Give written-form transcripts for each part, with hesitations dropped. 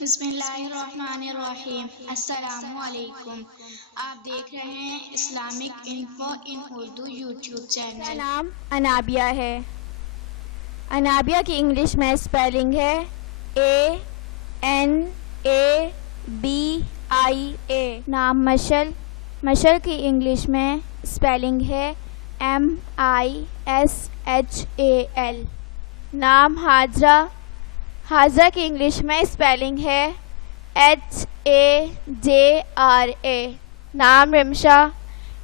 بسم اللہ الرحمن الرحیم۔ السلام علیکم۔ آپ دیکھ رہے ہیں اسلامک انفو ان اردو یوٹیوب چینل۔ میرا نام انابیہ ہے۔ انابیہ کی انگلش میں اسپیلنگ ہے ANABIA۔ نام مشل، مشل کی انگلش میں اسپیلنگ ہے MISHAL۔ نام حاجرہ، حاجرہ کی انگلش میں اسپیلنگ ہے HAJRA۔ نام رمشا،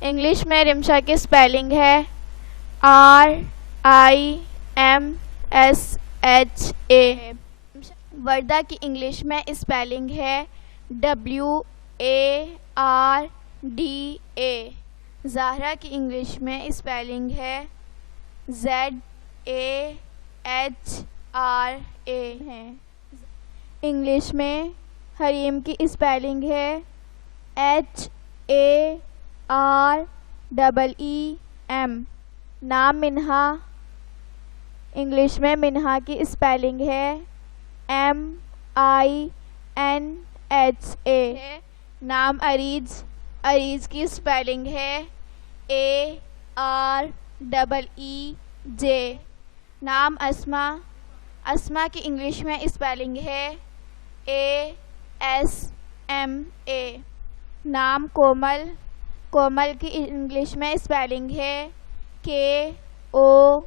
انگلش میں رمشا کی اسپیلنگ ہے RIMSHA۔ وردہ کی انگلش میں اسپیلنگ ہے WARDA۔ زہرا کی انگلش میں اسپیلنگ ہے ZAHRA۔ انگلش میں حریم کی اسپیلنگ ہے HAREEM۔ نام منہا، انگلش میں منہا کی اسپیلنگ ہے MINHA۔ نام اریج، اریج کی اسپیلنگ ہے AREEJ۔ نام اسما، اسما کی انگلش میں اسپیلنگ ہے ASMA۔ نام کومل، کومل کی انگلش میں اسپیلنگ ہے KOMAL۔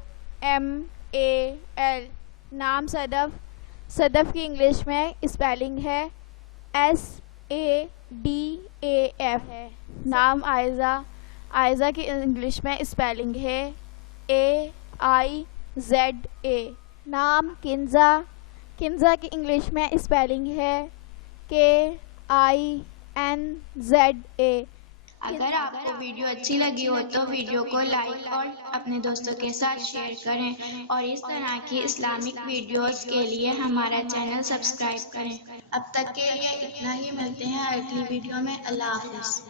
نام صدف، صدف کی انگلش میں اسپیلنگ ہے SADAF۔ نام عائزہ، عائزہ کی انگلش میں اسپیلنگ ہے AIZA۔ نام کنزا، کنزا کی انگلش میں اسپیلنگ ہے KINZA۔ اگر آپ کو ویڈیو اچھی لگی ہو تو ویڈیو کو لائک اور اپنے دوستوں کے ساتھ شیئر کریں، اور اس طرح کی اسلامک ویڈیوز کے لیے ہمارا چینل سبسکرائب کریں۔ اب تک کے لیے اتنا ہی، ملتے ہیں اگلی ویڈیو میں۔ اللہ حافظ۔